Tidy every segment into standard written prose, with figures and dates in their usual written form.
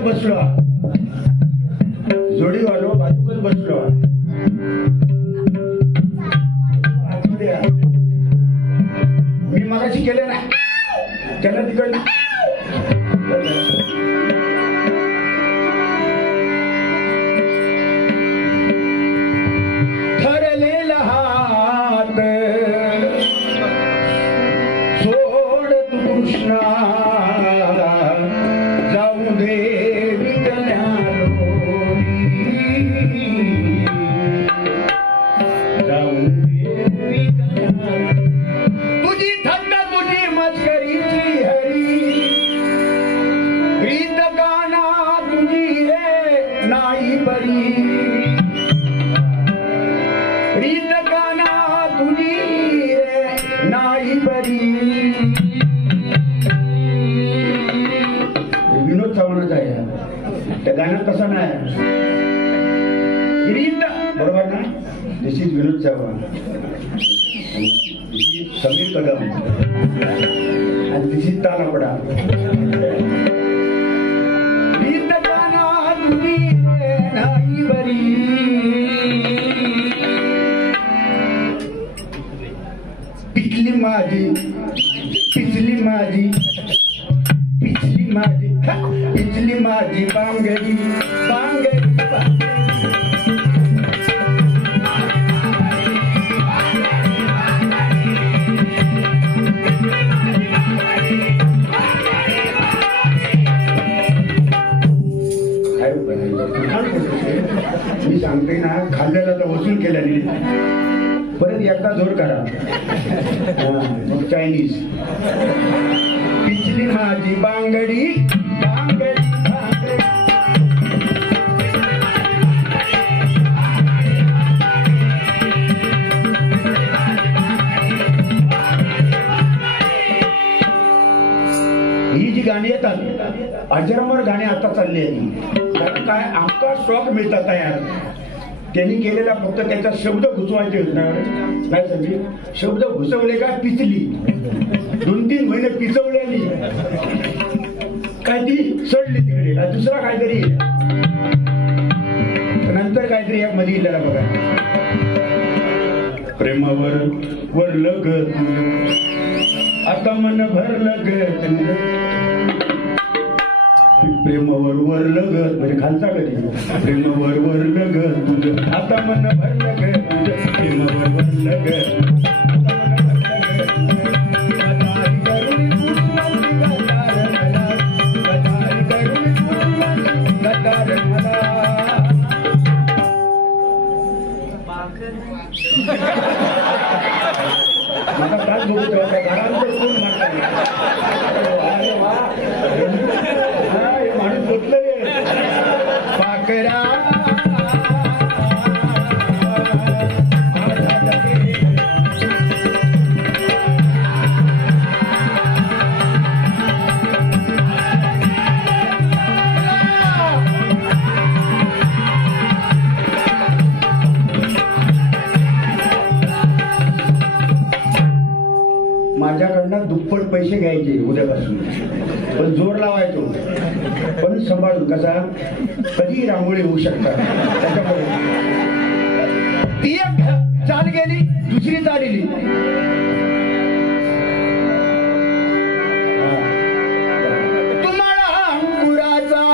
बाजूकच बसलो, जोडी वालो बाजूकच बसलो. मी मगाशी केले ना त्याला तिकडनं ठरलेला हात सोड तू कृष्णा, जाऊ दे तुझी थंड तुझी मस्करीची हरी, प्रीत गाना तुझी रे नाही बरी, प्रीत गाना तुझी रे नाही बरी. विनोद चव्हाणाचा आहे त्या गाण्यात तसं नाही. प्रीत बरोबर ना, दिस इज विनोद चव्हाण, समीर कदम आणि दिसी तानापडा. प्रीत गाना तुझी नाही बरी, पिचली माझी पिचली माझी पिचली माझी पिचली माझी बांगडी बांगडी. मी सांगते ना, खाल्लेला तर वसूल केल्याने परत एकदा जोर करा. मग चायनीज. पिचली माझी बांगडी बांगडी ही जी गाणी येतात अजरामर गाणी आता चालली आहे. काय आमचा स्टॉक मिळतात तयार. त्यांनी केलेला फक्त त्याचा शब्द घुसवायचे नाही समजे. शब्द घुसवले का पिचली, 2-3 महिने पिचवलेली काय ती सडली तिकडे, दुसरा काहीतरी नंतर काहीतरी एक मध्ये गेलेला बघा. प्रेमावर वरलं ग आता मन भरलं ग, प्रेमावर वरलं ग म्हणजे खालचा कधी. प्रेमावर वरलं ग तुझं आता मन भरलं ग, तुझं प्रेमावर वरलं ग आता मन भरलं ग. मला काय बोलतो घरांतर कोण माणूस बोललं रे पाकरा. माझ्याकडनं दुप्पट पैसे घ्यायचे उद्यापासून, पण जोर लावायचो, पण सांभाळून. कसा कधी रांगोळी होऊ शकतात त्याच्यामुळे. ती एक चाल गेली, दुसरी चाल गेली. तुम्हाला अंकुराचा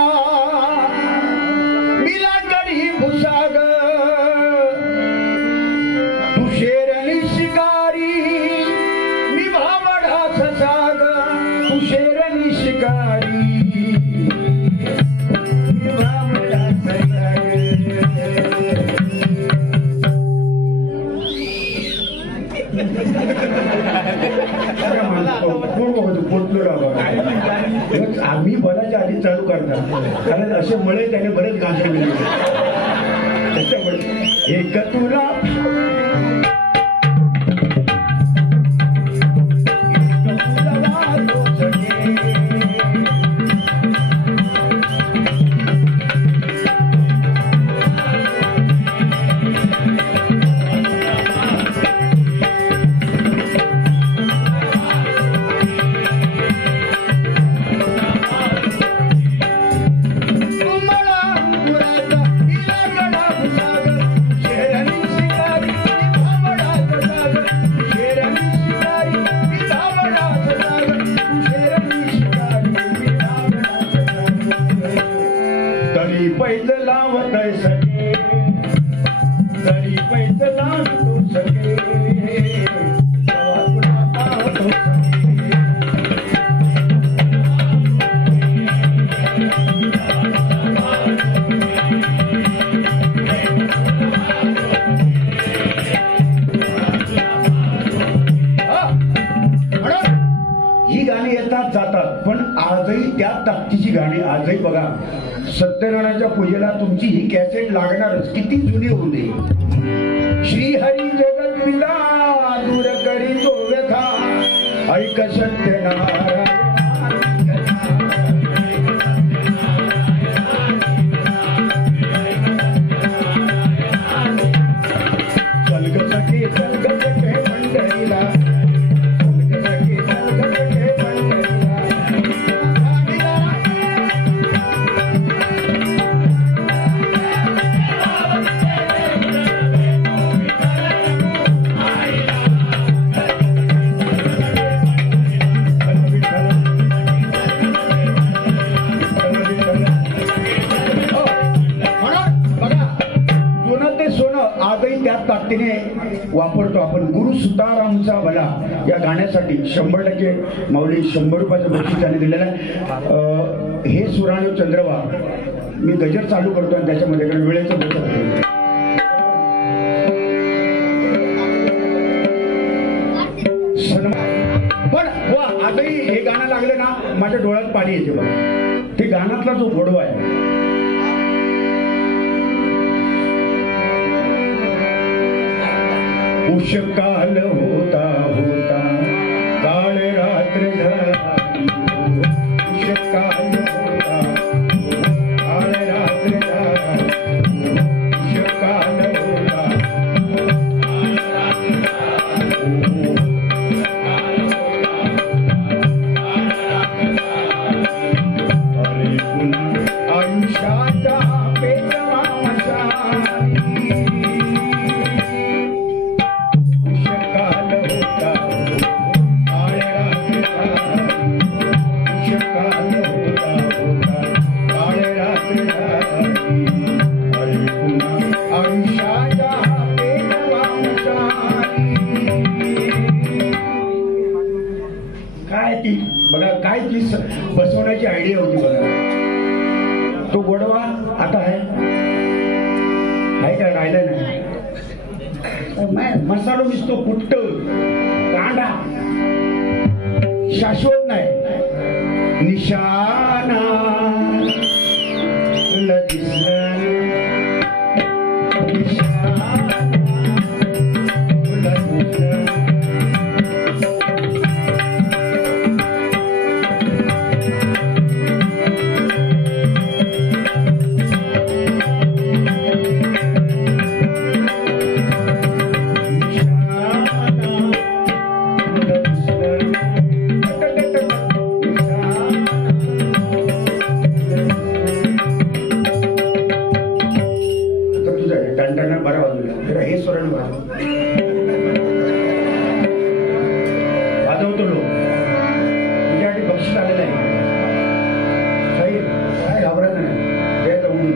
मिला कडी भुसाग, तुषेर आणि शिकारी साग, तुषेर आणि शिकारी आम्ही बोलायच्या आधी चालू करतात, कारण असे मळे त्याने बरेच गाण केले. त्याच्यामुळे एक तुला आजही त्या ताकदीची गाणी आजही बघा. सत्यनारायणाच्या पूजेला तुमची ही कॅसेट लागणारच, किती जुनी होऊ दे. श्री हरी जगत पिता दूर करी तो व्यथा, ऐक सत्यनारायण. ताकदीने वापरतो आपण. गुरु सुतारामचा भला या गाण्यासाठी 100% माऊली 100 रुपयाचं बक्षीस त्याने दिलेलं आहे. हे सुराणू चंद्रवा मी गजर चालू करतो आणि त्याच्यामध्ये कारण वेळेचं बचत होते. पण वा आजही हे गाणं लागलं ना माझ्या डोळ्यात पाणी येते बघा. ते गाण्यातला जो गोडवा आहे. उषकाल होता होता काळ रात्र झाली. उषकाल होता काळ रात्र झाली. उषकाल होता अरे पुन्हा आयुष्याचा पेटवा बसवण्याची आयडिया होती बघा. तो गोडवा आता आहे का राहिला नाही. मसालो दिसतो कुट्ट कांदा शाश्वत नाही. निशाणा वाजवतो लोक तुझ्यासाठी बक्षीस आलेलं आहे. काय घाबरायचं नाही. द्यायचं उडून.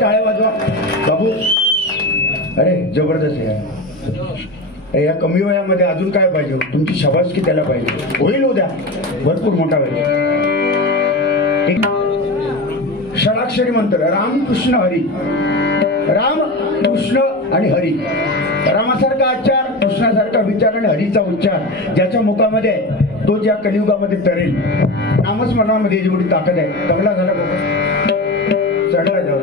टाळ्या वाजवा बाबू. अरे जबरदस्त आहे. या कमी वयामध्ये अजून काय पाहिजे? तुमची शाबासकी त्याला पाहिजे. होईल उद्या भरपूर मोठा पाहिजे. षडाक्षरी मंत्र राम कृष्ण हरी. राम कृष्ण आणि हरी. रामासारखा आचार, कृष्णासारखा विचार आणि हरीचा उच्चार ज्याच्या मुखामध्ये तो ज्या कलियुगामध्ये तरेल. नामस्मरणामध्ये जेवढी ताकद आहे. चांगला झाला बाबा, चढला जाऊ.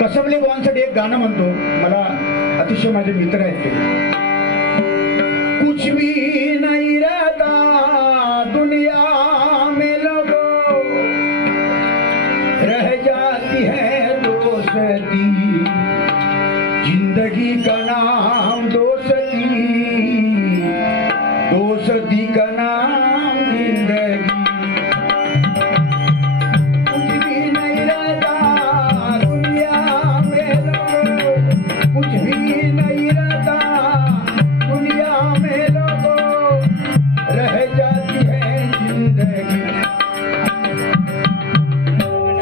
कसबले बुवांसाठी एक गाणं म्हणतो. मला अतिशय माझे मित्र आहेत ते. कुछ भी नहीं रहता दुनिया में लोगों, रह जाती है दोस्ती, जिंदगी का नाम दोस्ती, दोस्ती का नाम जिंदगी.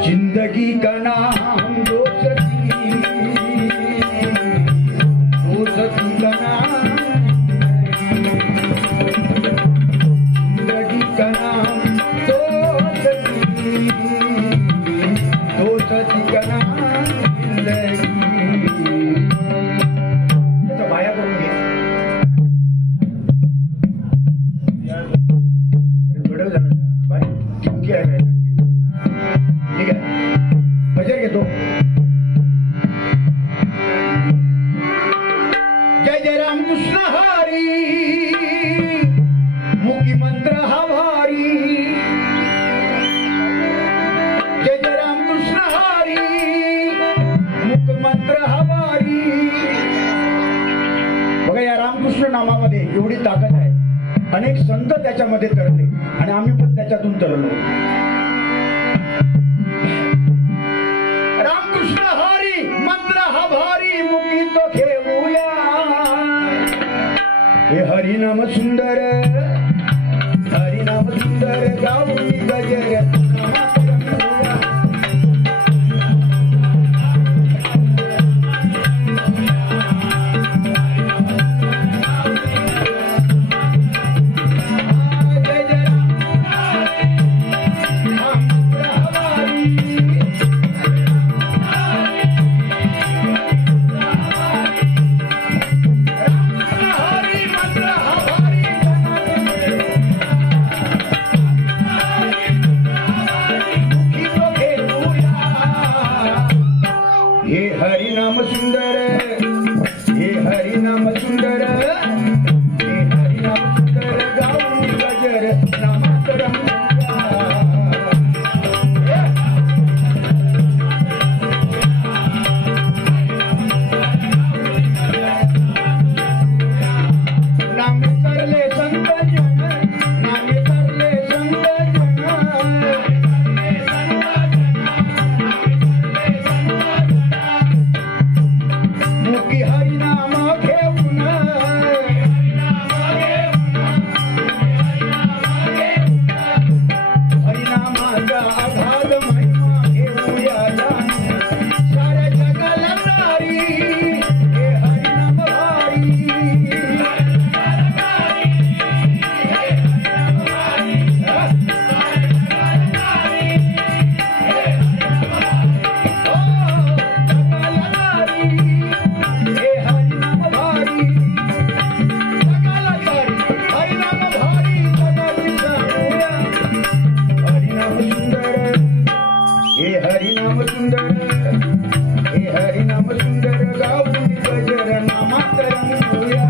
जिंदगी का नाम दोस्ती, दोस्ती का नाम, जिंदगी का नाम दोस्ती, दोस्ती का नाम जिंदगी. त्याचा बाया करून घे. थोडं झालं बाय टिमकी आहे. ठीक आहे, भजन घेतो. जय जय राम कृष्ण हरी, मुखी मंत्र हा भारी. जय जय राम कृष्ण हरी, मुख मंत्र हा भारी. बघा या रामकृष्ण नामामध्ये एवढी ताकद आहे. अनेक संत त्याच्यामध्ये तरले आणि आम्ही पण त्याच्यातून तरलो. रामकृष्ण हरी मंत्र हा भारी, मुखी तो घेऊया. हे हरिनाम सुंदर, हरिनाम सुंदर गाऊनी गजर. हरिनाम सुंदर, हे हरिनाम सुंदर, हे हरिनाम सुंदर गाऊनी गजर नामातरम. नामे करले संत जन, नामे करले संत जन. मुखी हरिनाम घेऊन, हरिनामाचा आघात महिमा घेऊया. साऱ्या जगाला तारी, हे हरिनाम भारी. हे हरिनाम सुंदर, हे हरिनाम सुंदर गाऊनी गजर नामातरम होया.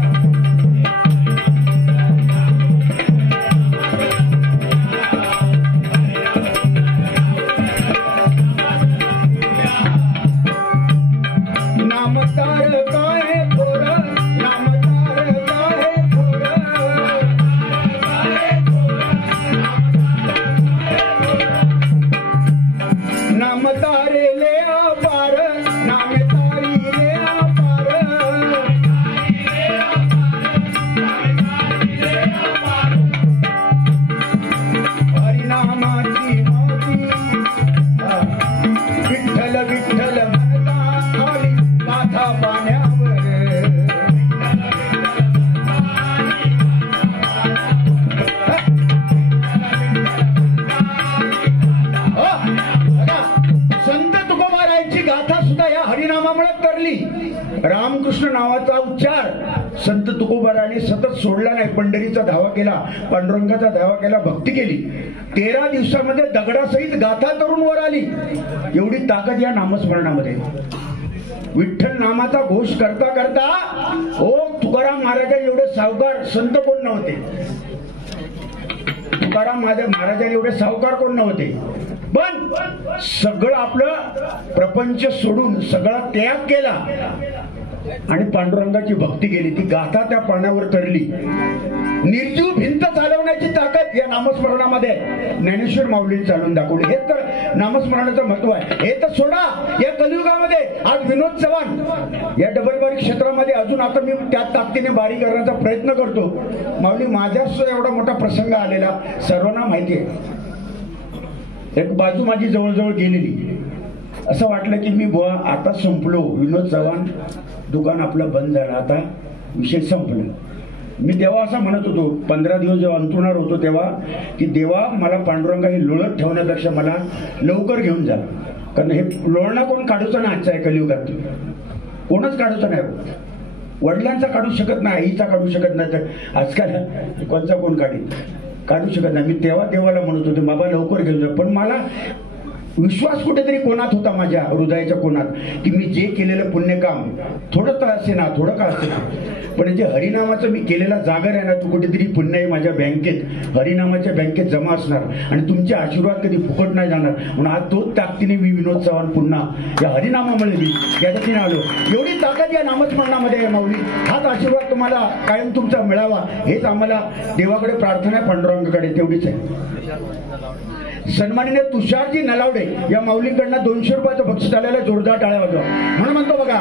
नामतार काय थोर, नामतार काय थोर. नाम तारे ले पार, नाम तारी ले विठ्ठल म्हणता आली गाथा पाण्यावर संत तुकोबारायांची गाथा सुद्धा या हरिनामामुळे तरली. रामकृष्ण नावाचा उच्चार संत तुकोबाराने सतत सोडला नाही. पंढरीचा धावा केला, पांडुरंगाचा धावा केला, भक्ती केली. 13 दिवसामध्ये दगडासहित गाथा तरुण वर आली. एवढी ताकद या नामस्मरणामध्ये. विठ्ठल नामाचा घोष करता करता तुकाराम महाराजा एवढे सावकार संत कोण नव्हते. तुकाराम महाराजांनी एवढे सावकार कोण नव्हते. पण सगळं आपलं प्रपंच सोडून सगळा त्याग केला आणि पांडुरंगाची भक्ती केली. ती गाथा त्या पाण्यावर तरली. निर्जीव भिंत चालवण्याची ताकद या नामस्मरणामध्ये ज्ञानेश्वर माऊलींनी चालवून दाखवली. हे तर नामस्मरणाचं महत्व आहे. हे तर सोडा या कलियुगामध्ये आज विनोद चव्हाण या डबल बारी क्षेत्रामध्ये अजून आता मी त्या ताकदीने बारी करण्याचा प्रयत्न करतो. माऊली माझ्याच एवढा मोठा प्रसंग आलेला सर्वांना माहिती आहे. एक बाजू माझी जवळजवळ गेलेली. असं वाटलं की मी बुवा आता संपलो. विनोद चव्हाण दुकान आपलं बंद झालं, आता विषय संपलं. मी तेव्हा असं म्हणत होतो 15 दिवस जेव्हा अंतरुणार होतो तेव्हा की देवा मला पांडुरंगा ही लोळत ठेवण्यापेक्षा मला लवकर घेऊन जा. कारण हे लोळणा कोण काढूचं ना आजच्या कलियुगात. कोणच काढूचं नाही. वडिलांचा काढू शकत नाही, आईचा काढू शकत नाही, तर आजकाल कोणचा कोण काढू शकत नाही. मी तेव्हा देवाला म्हणत होते बाबा लवकर घेऊन जा. पण मला विश्वास कुठेतरी कोणात होता, माझ्या हृदयाच्या कोणात, की मी जे केलेलं पुण्यकाम थोडं का असे ना, थोडं का असे, पण जे हरिनामाचं मी केलेला जागर आहे ना, तो कुठेतरी पुन्हा माझ्या बँकेत हरिनामाच्या बँकेत जमा असणार आणि तुमचे आशीर्वाद कधी फुकट नाही जाणार. म्हणून आज तोच ताकदीने मी विनोद चव्हाण पुन्हा या हरिनामामुळे मी या ठिकाणी आलो. एवढी ताकद या नामस्मरणामध्ये आहे माऊली. हाच आशीर्वाद तुम्हाला कायम तुमचा मिळावा हेच आम्हाला देवाकडे प्रार्थना आहे, पांडुरंगाकडे तेवढीच आहे. सन्माननीय तुषारजी नलावडे या माऊलीकडनं 200 रुपयाचं बक्षीस आलेलं, जोरदार टाळ्या वाजवा. म्हणून म्हणतो बघा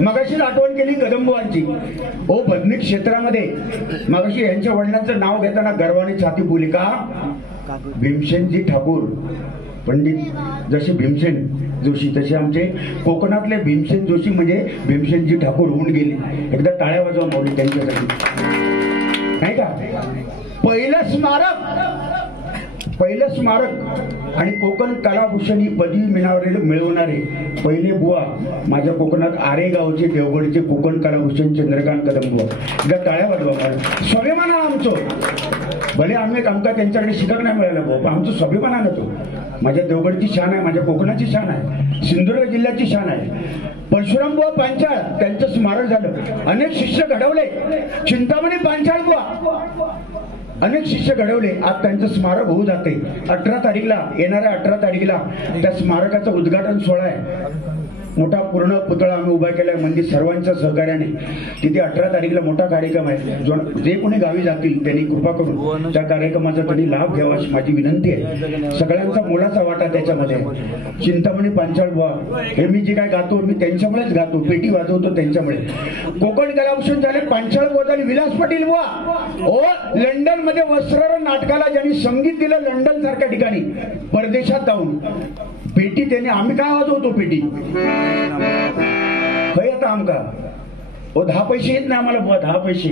मगाशी आठवण केली कदंबवांची. बदनी क्षेत्रामध्ये मगाशी यांच्या वडिलांचं नाव घेताना गर्वाने छाती फुली. का भीमसेनजी ठाकूर पंडित जसे भीमसेन जोशी तसे आमचे कोकणातले भीमसेन जोशी म्हणजे भीमसेनजी ठाकूर होऊन गेले. एकदा टाळ्या वाजवा माऊली त्यांच्यासाठी, नाही का. पहिलं स्मारक आणि कोकण कलाभूषण ही पदवी मिळवणारे पहिले बुवा माझ्या कोकणात आरे गावचे देवगडचे कोकण कलाभूषण चंद्रकांत कदम बुवा. एकदा टाळ्या वाजवा. स्वाभिमान आमचं, भले आम्ही आमका त्यांच्याकडे शिकत नाही मिळाला भाऊ, पण आमचं स्वाभिमान आलं. तो माझ्या देवगडची शान आहे, माझ्या कोकणाची शान आहे, सिंधुदुर्ग जिल्ह्याची शान आहे. परशुराम बुवा पांचाळ त्यांचं स्मारक झालं. अनेक शिष्य घडवले. चिंतामणी पांचाळ बुवा अनेक शिष्य घडवले. आज त्यांचं स्मारक होऊ जाते. 18 तारीखला येणाऱ्या 18 तारीखला त्या स्मारकाचं उद्घाटन सोहळा आहे. मोठा पूर्ण पुतळा आम्ही उभा केलाय मंदिर सर्वांच्या सहकार्याने. तिथे 18 तारीखला मोठा कार्यक्रम आहे. जे कोणी गावी जातील त्यांनी कृपा करून त्या कार्यक्रमाचा त्यांनी लाभ घ्यावा अशी माझी विनंती आहे. सगळ्यांचा मोलाचा वाटा त्याच्यामध्ये. चिंतामणी पांचाळ बुवा हे मी जे काय गातो मी त्यांच्यामुळेच गातो, पेटी वाजवतो त्यांच्यामुळे. कोकण कलाभूषण झाले पांचाळ बुवा झाले विलास पाटील बुवा. लंडन मध्ये वस्त्र नाटकाला ज्यांनी संगीत दिलं लंडन सारख्या ठिकाणी परदेशात जाऊन, पेटी त्याने आम्ही काय वाजवतो पेटी खय आता आमका 10 पैसे येत नाही आम्हाला बुवा, 10 पैसे.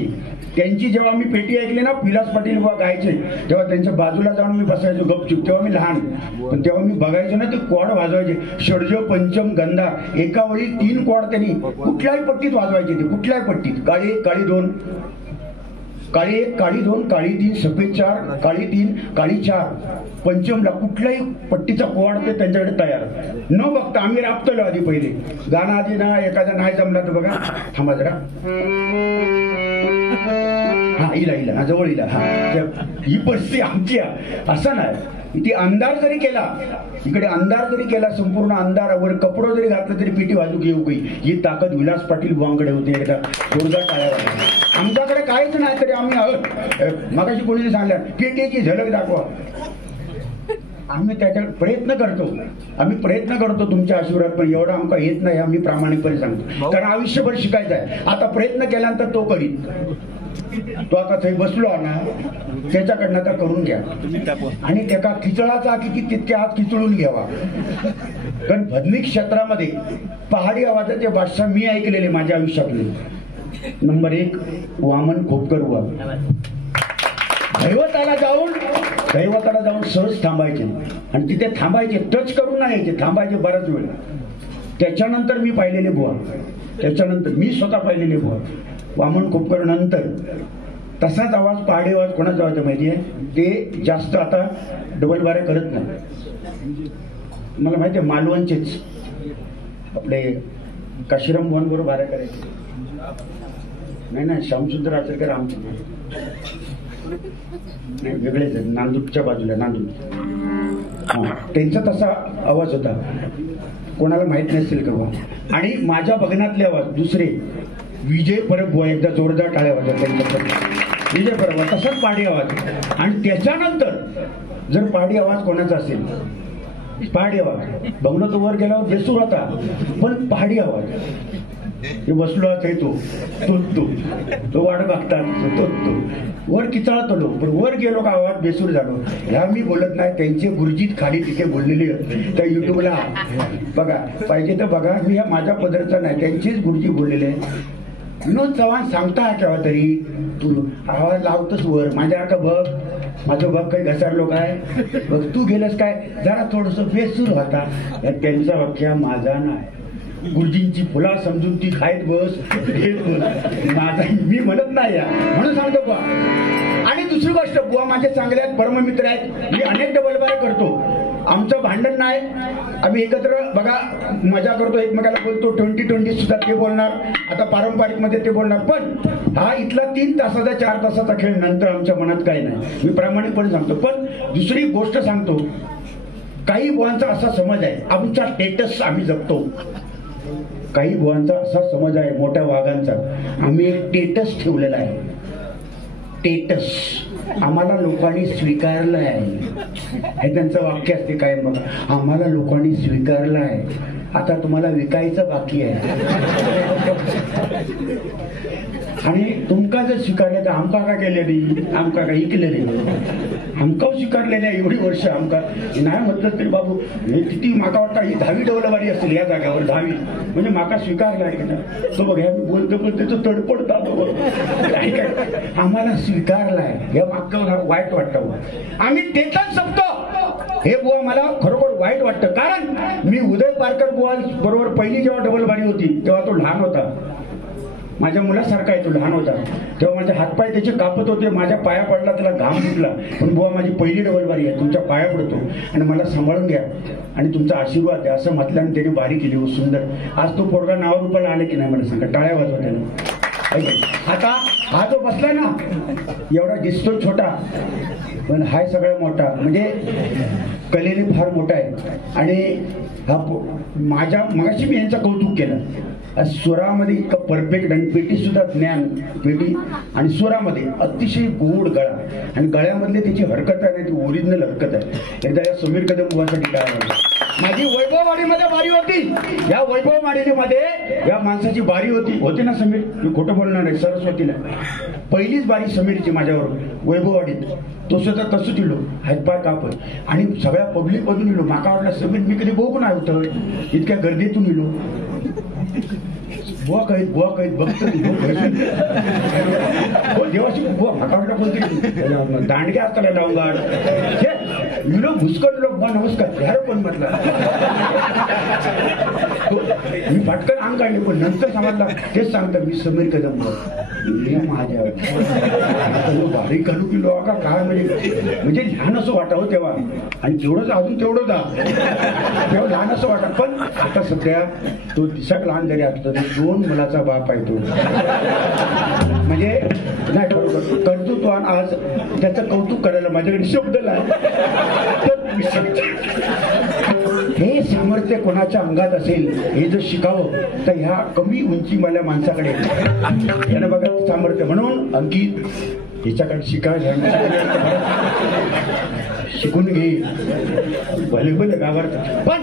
त्यांची जेव्हा मी पेटी ऐकली ना विलास पाटील बुवा गायचे तेव्हा त्यांच्या बाजूला जाऊन मी बसायचो गपचूप. तेव्हा मी लहान, पण तेव्हा मी बघायचो ना ते कॉड वाजवायचे. षडजो पंचम गंधा एका वेळी 3 कॉड त्यांनी कुठल्याही पट्टीत वाजवायचे. ते कुठल्याही पट्टीत काळी 2 काळी 1, काळी 2, काळी 3, सफेद 4, काळी 3, काळी 4. पंचमला कुठलाही पट्टीचा पोवाड ते त्यांच्याकडे तयार न बघता आम्ही राबतलो आधी पहिले. गाणं आधी ना एखादा नाही जमला तर बघा, थांबा जरा, हा इला जवळ इला, हा ही परिस्थिती आमची असं नाही. इथे अंधार जरी केला, इकडे अंधार जरी केला, संपूर्ण अंधारावर कपडं जरी घातलं तरी पिठी वाजू घेऊ काही, ही ताकद विलास पाटील बुवांकडे होती. एकदा जोरदार टाळ्या वाजल्या. आमच्याकडे काहीच नाही तरी आम्ही मगाशी कोणी सांगल्या पेटीची झलक दाखवा. आम्ही त्याच्याकडे प्रयत्न करतो तुमच्या आशीर्वाद, पण एवढा आमका येत नाही आम्ही प्रामाणिकपणे सांगतो. कारण आयुष्यभर शिकायचं आहे. आता प्रयत्न केल्यानंतर तो करीत, तो आता थंय बसलो ना त्याच्याकडनं आता करून घ्या आणि त्याचा खिचळाचा किती तितक्या हात खिचळून घ्यावा. कारण भजनी क्षेत्रामध्ये पहाडी आवाजाचे भाषा मी ऐकलेले माझ्या आयुष्यातले. नंबर 1 वामन खोपकर बुवा. दैवताला जाऊन सहज थांबायचे आणि तिथे थांबायचे, टच करून नाही यायचे, थांबायचे बराच वेळ. त्याच्यानंतर मी पाहिलेले बुवा, मी स्वतः पाहिलेले बुवा वामन खोपकर. नंतर तसाच आवाज पहाडी आवाज कोणाचा आवाज माहिती आहे, ते जास्त आता डबल बाऱ्या करत नाही. मला माहिती आहे मालवणचेच आपले काशीराम बुवांबरोबर बाऱ्या करायचे नाही, श्यामसुंदर आचरेकर आमचे नाही, वेगळेच आहेत, नांदूरच्या बाजूला, नांदूर. त्यांचा तसा आवाज होता, कोणाला माहित नसेल का. आणि माझ्या बघण्यातले आवाज दुसरे विजय परब बुवा, एकदा जोरदार टाळ्या वाजवा त्यांच्याकडे. विजय परब तसाच पहाडी आवाज. आणि त्याच्यानंतर जर पहाडी आवाज कोणाचा असेल, पहाडी आवाज बघणं तो वर गेल्यावर बेसूर होता, पण पहाडी आवाज हे बसलो तो वाट बघतात, तो वर किचाळतो, पण वर गेलो का आवाज बेसूर झालो. ह्या मी बोलत नाही, त्यांचे गुरुजीत खाली तिथे बोललेले त्या युट्यूबला बघा, पाहिजे तर बघा. मी ह्या माझ्या पदरचा नाही, त्यांचेच गुरुजी बोललेले. विनोद चव्हाण सांगता केव्हा तरी तू आवाज लावतोस वर, माझ्यासारखं बघ, माझं बघ काही घसरलो काय, बघ तू गेलंस काय, जरा थोडस बेसूर होता. त्यांचा वाक्य माझा नाही. गुरुजींची फुला समजून ती खायत बस, घेत बस, माझा मी म्हणत नाही या, म्हणून सांगतो बुवा. आणि दुसरी गोष्ट, बुवा माझे चांगले आहेत, परममित्र आहेत, मी अनेक डबलबाऱ्या करतो, आमचं भांडण नाही, आम्ही एकत्र बघा मजा करतो, एकमेकाला बोलतो. 2020 सुद्धा ते बोलणार, आता पारंपरिक मध्ये ते बोलणार. पण हा इथला 3 तासाचा 4 तासाचा खेळ, नंतर आमच्या मनात काही नाही, मी प्रामाणिकपणे सांगतो. पण दुसरी गोष्ट सांगतो, काही बुवांचा असा समज आहे, आमचा स्टेटस आम्ही जपतो. काही बुवांचा असा समज आहे, मोठ्या वाघांचा, आम्ही एक स्टेटस ठेवलेला आहे. स्टेटस आम्हाला लोकांनी स्वीकारलं आहे, हे त्यांचं वाक्य असते काय, मग आम्हाला लोकांनी स्वीकारलं आहे, आता तुम्हाला विकायचं बाकी आहे. आणि तुमका जर स्वीकारलं तर आमका काय केलेली, आमका काय ऐकलेली, आमका स्वीकारलेल्या एवढी वर्ष आमका नाही म्हटलं तरी बाबू हे किती माका वाटतं ही 10वी डवलबारी असेल या जाग्यावर, 10वी म्हणजे माका स्वीकारला आहे ना. तो बघ मी बोलतो पण त्याचं तडपडता काय आम्हाला स्वीकारलाय, या मागचं वाईट वाटतं. आम्ही तेच जपतो हे बुवा, मला खरोखर वाईट वाटतं. कारण मी उदय पारकर बुवा बरोबर पहिली जेव्हा डबलबारी होती तेव्हा तो लहान होता, माझ्या मुलासारखा आहे, तो लहान होता तेव्हा माझे हातपाय त्याचे कापत होते, माझ्या पाया पडला, त्याला घाम फुटला. पण बुवा माझी पहिली डबलबारी आहे, तुमच्या पाया पडतो आणि मला सांभाळून घ्या आणि तुमचा आशीर्वाद द्या, असं म्हटल्याने त्याने बारी केली. हो सुंदर. आज तो पोरगा नावारूपाला आले की नाही मला सांगा, टाळ्या वाजवा त्याने. आता हा जो बसला ना, एवढा दिसतो छोटा पण हाय सगळा मोठा, म्हणजे कलेने फार मोठा आहे. आणि हा माझ्या मगाशी मी यांचं कौतुक केलं, स्वरामध्ये इतकं परफेक्ट, आणि पेटी सुद्धा ज्ञान पेटी, आणि स्वरामध्ये अतिशय गोड गळा, आणि गळ्यामधले त्याची हरकत आहे ना, ती ओरिजिनल हरकत आहे. एकदा या समीर कदम बुवासाठी काय माझी वैभववाडीमध्ये बारी होती, या वैभववाडीमध्ये या माणसाची बारी होती ना समीर, मी खोटं बोलणार नाही, सरस्वतीला पहिलीच बारी समीरची माझ्यावर वैभववाडीत. तो सुद्धा तसं दिलो, हातपाय कापत, आणि सगळ्या पब्लिक मधून इलो. माका वाटलं समीर मी कधी बघू नाही होतं, इतक्या गर्दीतून इलो. बुवा कहीत बघतो देवाची बुवा माका वाटलं कोणतरी दांडग्या असताना डाऊन गाड विनो भुसकटलो बुवा नमस्कार ह्यार कोण म्हटलं. मी पटकन अंग काढले पण नंतर समजला तेच सांगतात मी समीर कदम माझ्या बारीक काढू किलो का काय म्हणजे लहान असं वाटावं तेव्हा आणि तेवढंच अजून तेवढं जा तेव्हा लहान असं वाटा. पण आता सध्या तो दिसाक लहान जरी असतो 2 मुलाचा बाप आहे तो. म्हणजे नाही बरोबर कर्तृत्वान आज त्याचं कौतुक करायला माझ्याकडे शब्द नाही. हे सामर्थ्य कोणाच्या अंगात असेल हे जर शिकावं तर ह्या कमी उंचीवाल्या माणसाकडे यानं बघा सामर्थ्य. म्हणून अंकित हिच्याकडे शिकायला शिकून घे भले भले गावात. पण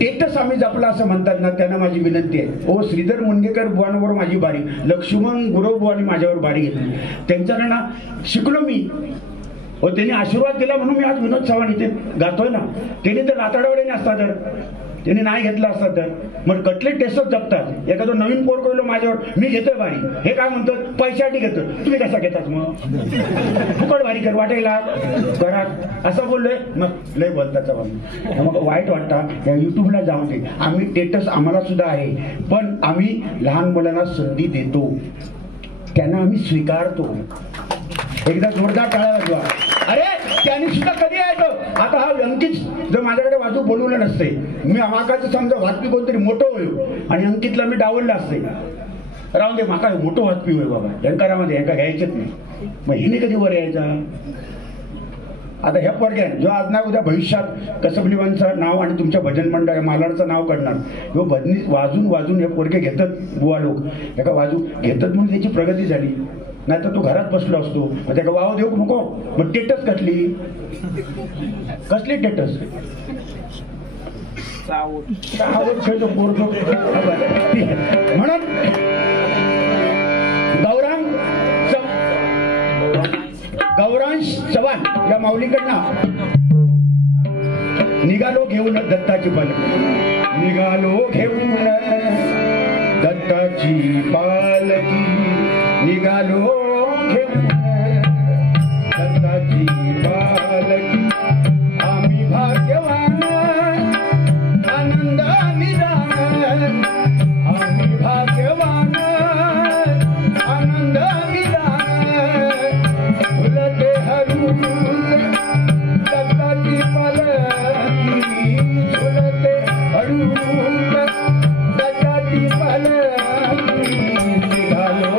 टेटस आम्ही जपला असं म्हणतात ना त्यांना माझी विनंती आहे. ओ श्रीधर मुंडेकर बुवांवर माझी बारी, लक्ष्मण गुरव बुवांनी माझ्यावर बारी घेतली. त्यांच्याकडे ना शिकलो मी. हो त्यांनी आशीर्वाद दिला म्हणून मी आज विनोद चव्हाण इथे गातोय ना. त्यांनी तर राताडवडे असता तर त्यांनी नाही घेतला असता तर मग कटले टेस्टच जपतात. एखादं नवीन पोर कळलो माझ्यावर मी घेतोय बारी हे काय म्हणतात पैशासाठी घेतो. तुम्ही कसा घेतात मग फुकट बारी कर वाटेला घरात असं बोललोय मग लय बोलताचा मग वाईट वाटतं. या युट्यूबला जाऊन दे. आम्ही टेटस आम्हाला सुद्धा आहे पण आम्ही लहान मुलांना संधी देतो त्यांना आम्ही स्वीकारतो. एकदा जोरदार टाळा वाजवा. अरे त्यांनी सुद्धा कधी यायचं. आता हा अंकित जर माझ्याकडे वाजू बोलवलं नसते मी माकाचं समजा वाटपी कोणतरी मोठं होईल आणि अंकितला मी डावललं असते. राहून दे माका मोठं वाटपी होईल बाबा यंकारामध्ये यांका घ्यायचेच नाही. मग हिने कधी वर यायचा. आता ह्या पोरग्या जो आज ना उद्या भविष्यात कसबलीवांचं नाव आणि तुमच्या भजन मंडळ मालाडचं नाव काढणार. ह्यो भजनी वाजून वाजून हे पोरगे घेतात बुवा लोक एका वाजू घेतात म्हणून त्याची प्रगती झाली. नाही तर तो घरात बसलो असतो मग त्याला वाव देऊ नको. मग टेटस कसली टेटस म्हणून गौरांश चव्हाण या माऊलीकडनं निघालो घेऊन दत्ताची पालखी. निघालो घेऊन दत्ताची पालखी. निघालो घेऊन दत्ताची पालखी. आम्ही भाग्यवान आनंदाने जाणार. आम्ही भाग्यवान आनंदाने जाणार. फुलते हरू दत्ताची पालखी. फुलते हरू दत्ताची पालखी. निघालो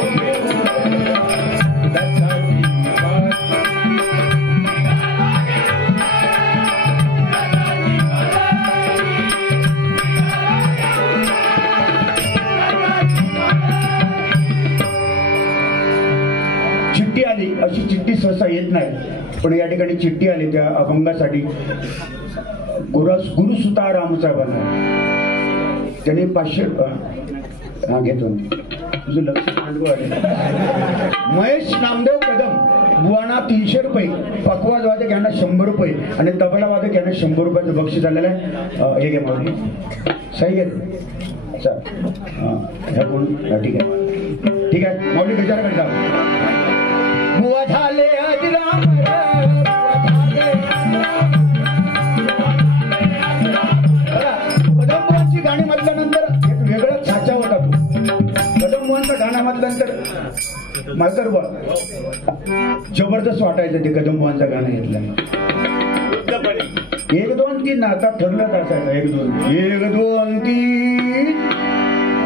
चिठ्ठी आली. अशी चिठ्ठी सहसा येत नाही पण या ठिकाणी चिठ्ठी आली त्या अभंगासाठी. गुरुसुता रामसाहेबांना त्याने 500 हा घेतो तुझं लक्ष महेश नामदेव कदम बुवाना 300 रुपये. पकवाज वादक यांना 100 रुपये आणि तबला वादक यांना 100 रुपयाचं बक्षीस आलेलं आहे. हे घे माऊली सही आहे. ह्या कोण ठीक आहे ठीक आहे माऊली गजाला भेटा. बुवा झाले अजराम कदमबुवांची गाणी म्हटल्यानंतर एक वेगळा छाचा होता तो. कदमबुवांचं गाणं म्हटल्यानंतर मालकर बुवा जबरदस्त वाटायचं ते कदमबुवांचं गाणं घेतलं. 1 2 3 आता ठरलं असायचं 1 2 3.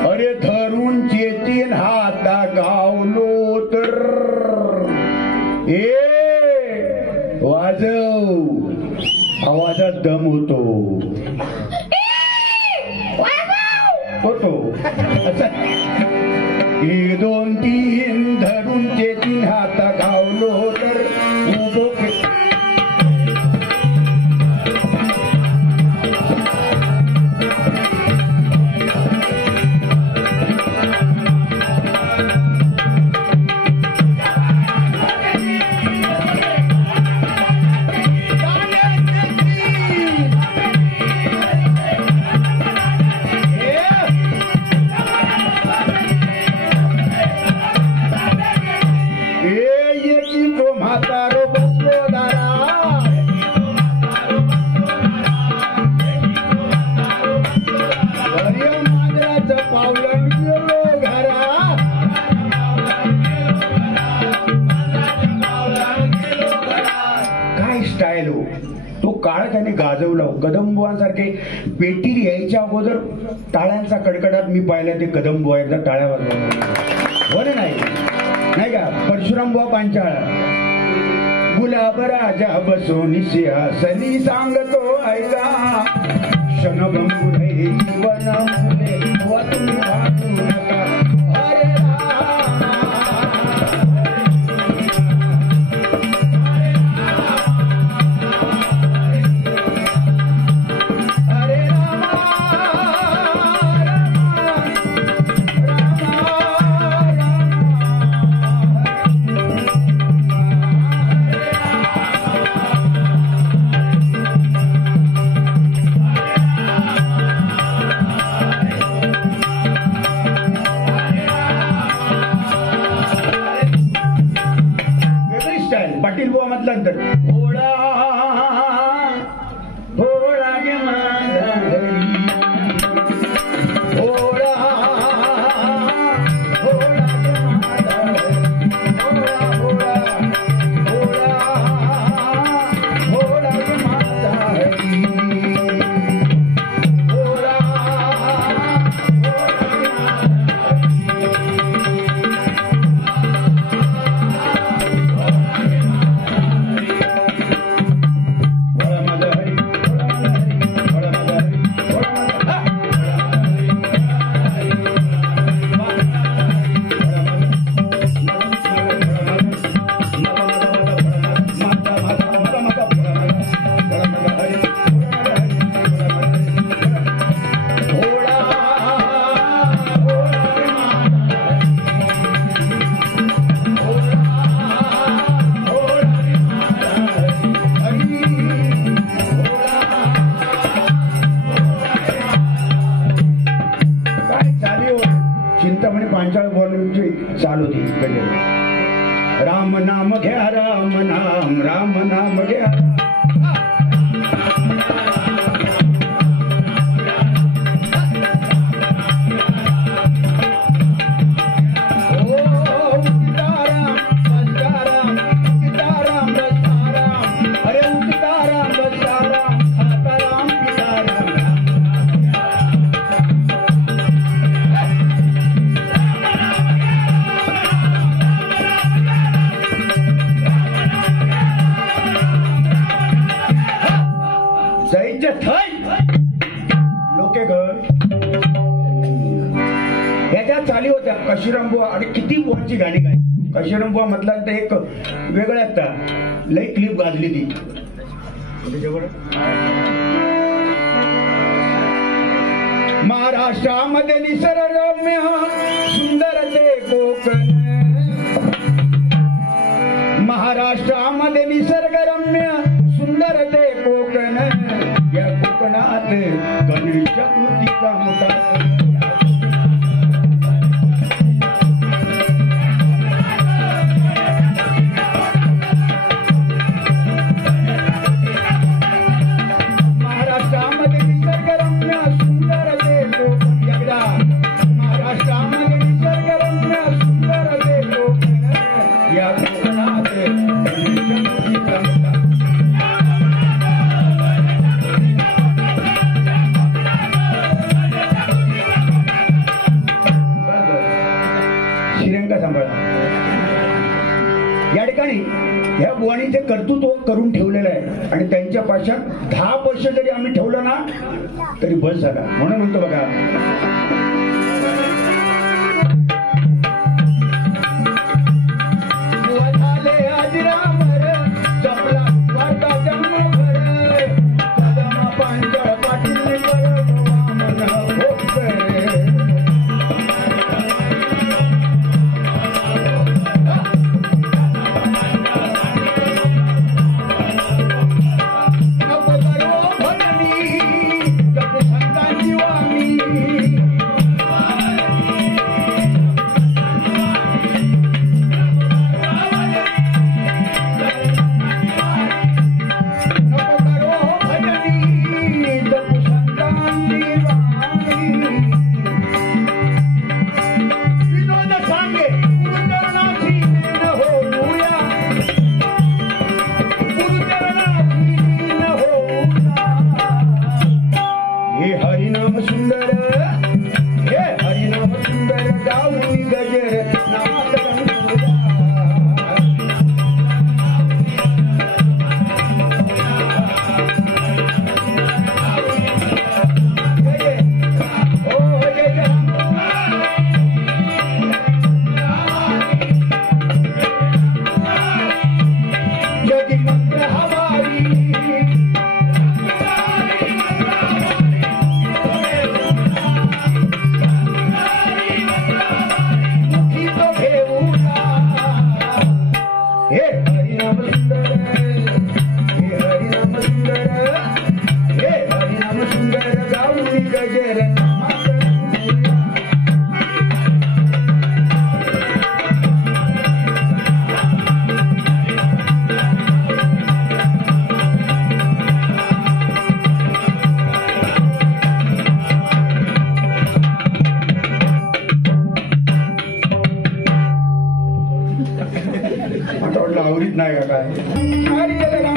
अरे धरून चेतीन हाता गावलो तर वाजव आवाजात दम होतो. होतो 1 2 3 धरून चेतीन हाता गावलो तर उभो. वाजवलं. कदमबुवांसारखे पेटीत यायच्या अगोदर टाळ्यांचा कडकडाट मी पाहिला. ते कदमबुवा एकदा टाळ्या वाजवलं हो नाही का. परशुराम बुवा पांचाळ, गुलाब राजा बसून सिंहासनी सांगतो ऐका, क्षणभंगुर हे जीवन मुले वाचून वाचू नका. अरे पाटील बुवा म्हटल्यानंतर भोळा भोळा गे माझा हरी, भोळा भोळा गे माझा हरी, भोळा भोळा भोळा भोळा गे माझा हरी, भोळा चिंतामणी पांचाळ बोलण्याची चालू होती. राम नाम घ्या राम नाम घ्या. लोके घर ह्याच्या चाली होत्या. काशीराम बुवा आणि किती बुवांची गाणी गायची. काशीराम बुवा म्हटलं तर एक वेगळ्या आता लई क्लिप गाजली ती. महाराष्ट्रामध्ये निसर्गरम्य सुंदर ते कोकण, महाराष्ट्रामध्ये निसर्गरम्य सुंदर ते कोकण, या कोकणात गणेश चतुर्थीचा मोठा महाराष्ट्रामध्ये निसर्गरम्य सुंदर ते कोकण, एकदा महाराष्ट्रामध्ये निसर्गरम्य सुंदर ते कोकण, या कोकणात गणेश चतुर्थीचा मोठा या ठिकाणी ह्या बुवाणीचे कर्तृत्व करून ठेवलेलं आहे. आणि त्यांच्या पाशात 10 पैसे जरी आम्ही ठेवलं ना तरी बस झाला. म्हणून म्हणतो बघा, हे हरिनाम सुंदर, हे हरिनाम सुंदर गाऊनी गजर नामात रंगूया. आवडीत नाही का काय?